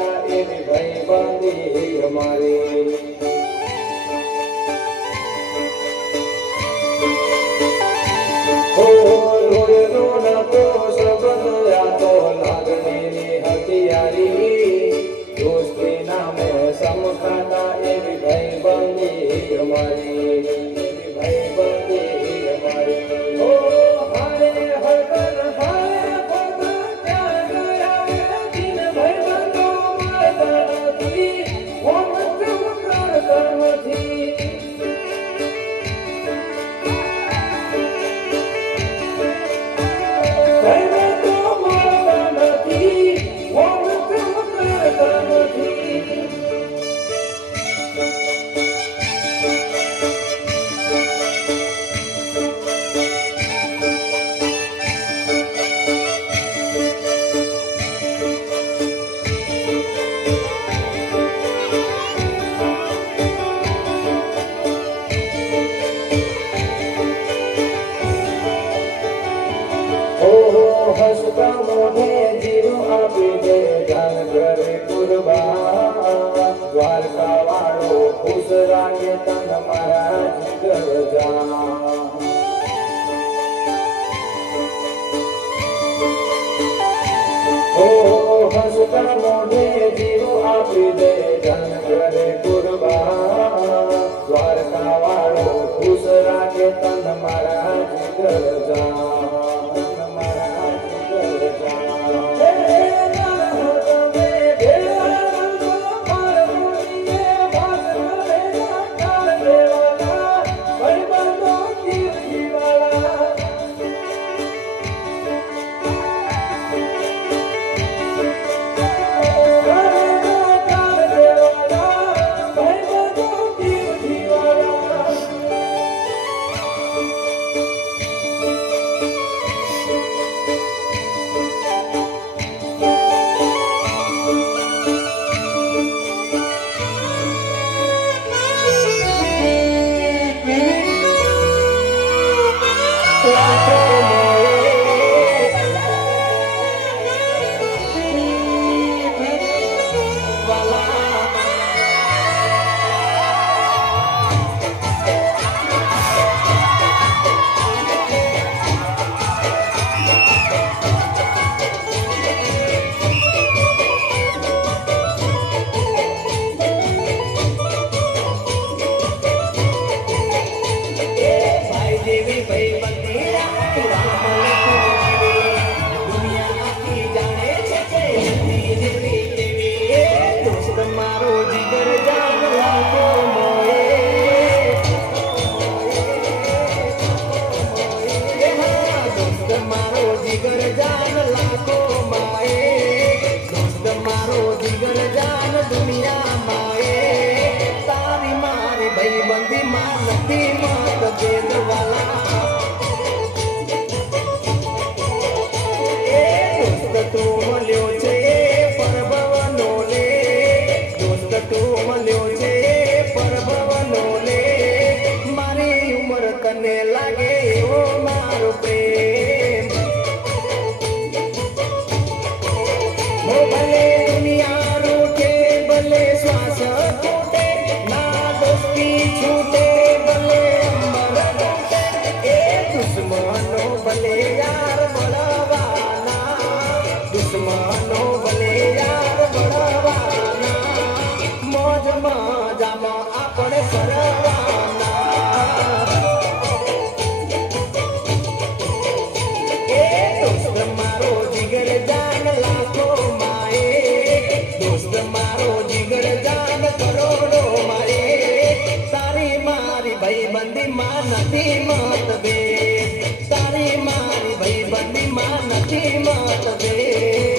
કાટા એવી ભાઈબંધી અમારી. લોહીનો નતો સંબંધ આ તો લાગણીની હથિયારી. દોસ્તી નામે સમકાતા એવી ભાઈબંધી અમારી. એવી ભાઈબંધી અમારી. ઓ હારે હળદર હારે ભગવાન ક્યાં ગયા દિન ભાઈબંધો મળતા નથી. ઓમ કરતા નથી. હસતા મોઢે જીવ આપી દે જાન કરે કુરબાન. દ્વારકા વાળો ખુશ રાખે તન મારા જીગર જાન. હસતા મોઢે જીવ આપી દે જાન કરે કુરબાન. દ્વારકા વાળો ખુશ રાખે તન મારા જીગર જાન. તને લાગે એવો મારો પ્રેમ. ભલે દુનિયા રૂઠે ભલે શ્વાસ તૂટે ના દોસ્તી છૂટે ભલે અમર તૂટે. એ દુશ્મનો ભલે યાર મળવાના. દુશ્મનો ભલે યાર મળવાના. મોજ મજામાં આપણે કરવાના. ભાઈબંધી માં નથી મતભેદ. તારી મારી ભાઈબંધી માં નથી મતભેદ.